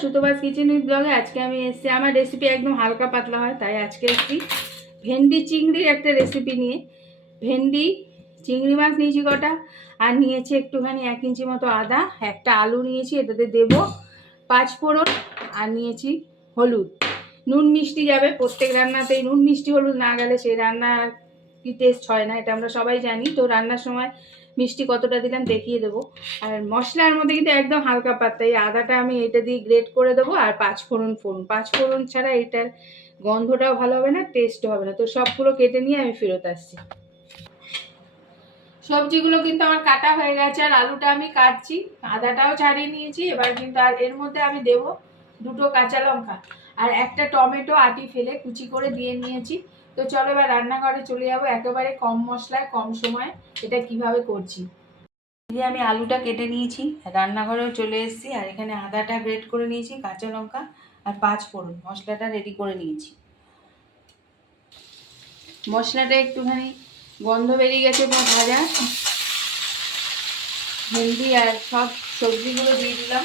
সুতোবাস kitchen with ব্লগে আজকে আমি এসেছি। আমার রেসিপি একদম হালকা পাতলা হয়, তাই আজকে এসেছি ভেন্ডি চিংড়ির একটা রেসিপি নিয়ে। ভেন্ডি, চিংড়ি মাছ নিয়েছি কটা, আর নিয়েছি একটুখানি এক ইঞ্চি মতো আদা, একটা আলু নিয়েছি, এটাতে দেব পাঁচ ফোড়ন, আর নিয়েছি হলুদ। নুন মিষ্টি যাবে, প্রত্যেক রান্নাতেই নুন মিষ্টি হলুদ না গেলে সেই রান্নার কি টেস্ট হয় না, এটা আমরা সবাই জানি। তো রান্নার সময় মিষ্টি কতটা দিলাম দেখিয়ে দেবো। আর মশলার মধ্যে কিন্তু একদম হালকা পাত্তা। এই আদাটা আমি এটা দিয়ে গ্রেট করে দেবো আর পাঁচ ফোড়ন ফোড়ন। পাঁচ ফোড়ন ছাড়া এটার গন্ধটাও ভালো হবে না টেস্টও হবে না। তো সবগুলো কেটে নিয়ে আমি ফেরত আসছি। সবজিগুলো কিন্তু আমার কাটা হয়ে গেছে আর আলুটা আমি কাটছি। আদাটাও ছাড়িয়ে নিয়েছি। এবার কিন্তু আর এর মধ্যে আমি দেব দুটো কাঁচা লঙ্কা। আর একটা টমেটো আটি ফেলে কুচি করে দিয়ে নিয়েছি। তো চলো এবার রান্নাঘরে চলে যাব। একেবারে কম মশলায়, কম সময় এটা কীভাবে করছি। যে আমি আলুটা কেটে নিয়েছি, রান্নাঘরেও চলে এসেছি। আর এখানে আদাটা গ্রেট করে নিয়েছি, কাঁচা লঙ্কা আর পাঁচ ফোড়ন। মশলাটা রেডি করে নিয়েছি। মশলাটা একটুখানি গন্ধ বেরিয়ে গেছে ভাজা। ভেন্ডি আর সব সবজিগুলো দিয়ে দিলাম।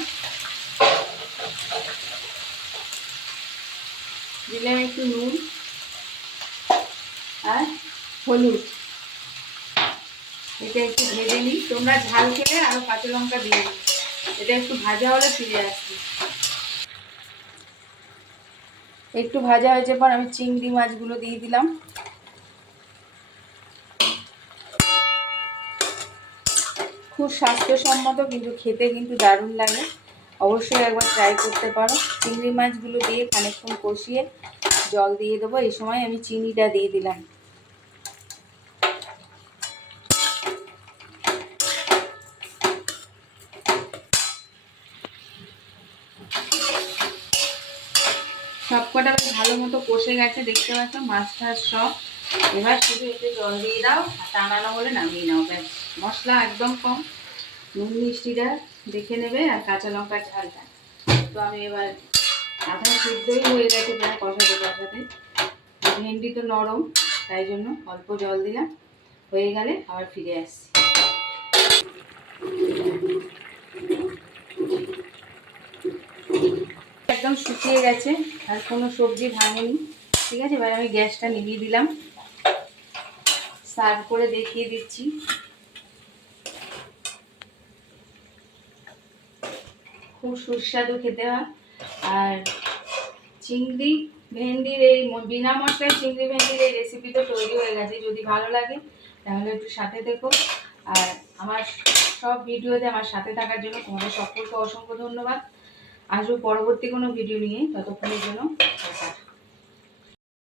দিলাম একটু নুন আর হলুদ। এটা একটু ভেজে নিই। তোমরা ঝাল খেলে আরও কাঁচা লঙ্কা দিয়ে এটা একটু ভাজা হলে ফিরে আসবে। একটু ভাজা হয়েছে পর আমি চিংড়ি মাছগুলো দিয়ে দিলাম। খুব স্বাস্থ্যসম্মত, কিন্তু খেতে কিন্তু দারুণ লাগে। অবশ্যই একবার ট্রাই করতে পারো। চিংড়ি মাছগুলো দিয়ে খানিকক্ষণ কষিয়ে জল দিয়ে দেবো। এই সময় আমি চিনিটা দিয়ে দিলাম। সব কটা বেশ ভালো মতো কষে গেছে, দেখতে পাচ্ছ? মাছ টাছ সব। এবার শুধু এতে জল দিয়ে দাও টানানো হলে নামিয়ে নাও। ব্যাস, মশলা একদম কম। নুন মিষ্টিটা দেখে নেবে আর কাঁচা লঙ্কার ঝালটা। তো আমি এবার আধা সিদ্ধই হয়ে গেছে প্রায় কষাতে কষাতে। ভেন্ডি তো নরম, তাই জন্য অল্প জল দিলাম। হয়ে গেলে আবার ফিরে আসছি। একদম শুকিয়ে গেছে, আর কোনো সবজি ভাঙেনি। ঠিক আছে, এবার আমি গ্যাসটা নিভিয়ে দিলাম। সার্ভ করে দেখিয়ে দিচ্ছি। খুব সুস্বাদু খেতে হয়। আর চিংড়ি ভেন্ডির এই বিনা মশলায় চিংড়ি ভেন্ডির এই রেসিপি তো তৈরি হয়ে গেছে। যদি ভালো লাগে, তাহলে একটু সাথে দেখো আর আমার সব ভিডিওতে আমার সাথে থাকার জন্য তোমাদের সকলকে অসংখ্য ধন্যবাদ। আসব পরবর্তী কোনো ভিডিও নিয়ে, ততক্ষণের জন্য।